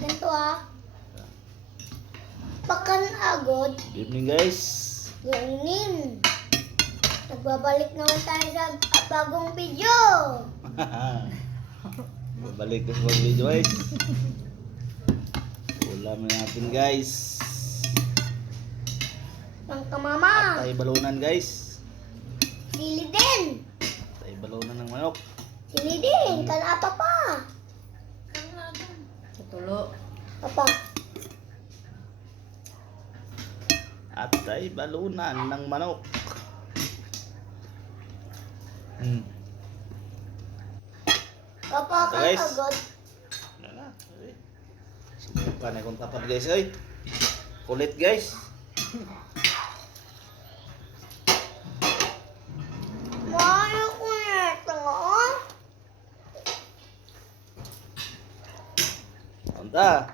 ganito Pakan agad. Good evening guys. Ganun. Nagbabalik naman tayo sa bagong video. Babalik ko sa mga video guys. Ulam natin guys. Pangkamama. Patay balunan guys. Sili din. Patay balunan ng manok. Sili din. Kanapa pa. Tulo. Apa. Patay balunan ng manok. Papakan Guys. agad. Subukan na kung tapat guys ay. Kulit guys. Mayo ko nito. Anta.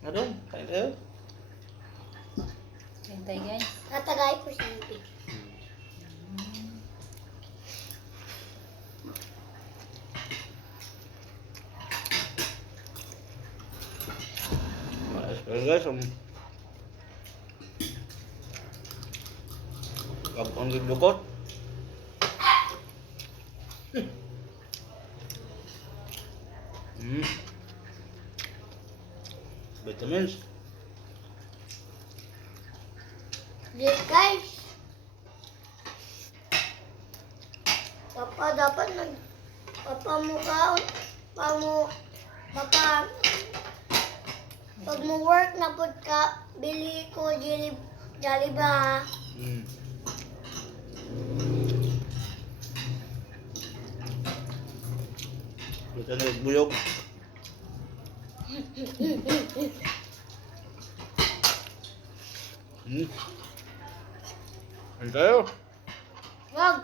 Ano? Kain kayo? Hintay guys. Natagay ko sili. Ayun guys, kapon gigukot. Vitamins. Yes guys. Papa dapat Papa pag mo work na pud ka, bili ko Jollibee ha. Kita na buyog. Ano tayo? Wag.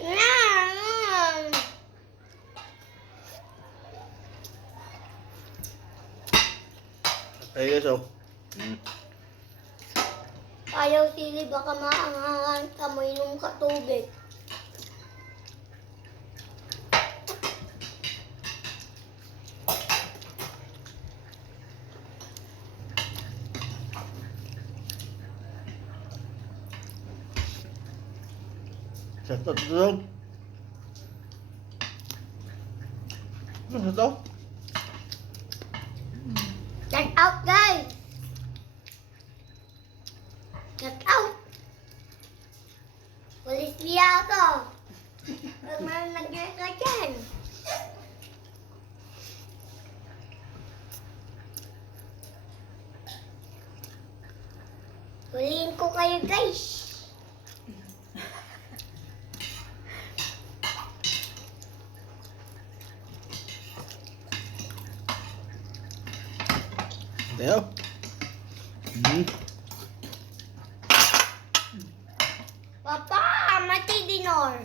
Yan. Ay guys, Ayaw sili baka maanghangan ka mo inom ka tubig. Satu dong. Ano to? Check out guys. Check out. Pulis niya ako. Huwag man nagyan ka dyan. Huliin ko kayo guys. Tayo. Papa, mati dinor.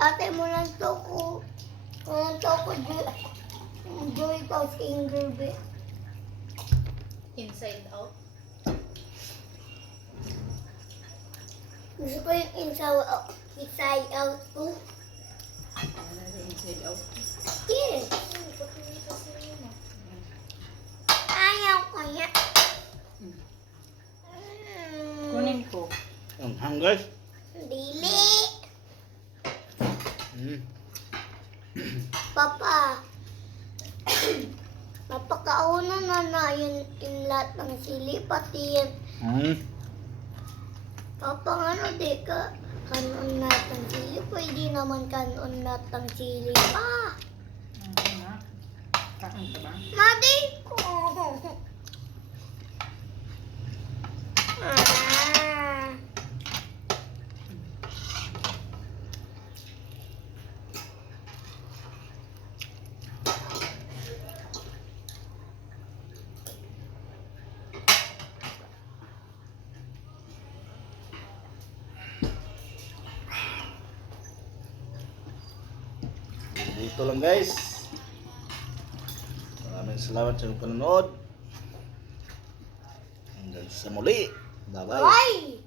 Ate mo lang to ko. Joy ko sa Ingerbe. Inside out. Gusto ko yung inside out ko. Ano sa inside out? Yes. Ayaw ko yan. Kunin ko. Ang hanggas. Dili. Papa. Papa, kauna na yung lahat ng sili, pati yan. Papa, ano di ka kanon lahat ng sili? Pwede naman kanon lahat ng sili pa. Ano na? Kain ka ba? Madi ko. Ah. Dito lang guys. Maraming salamat sa panonood. Hanggang sa muli. Bye-bye. Bye!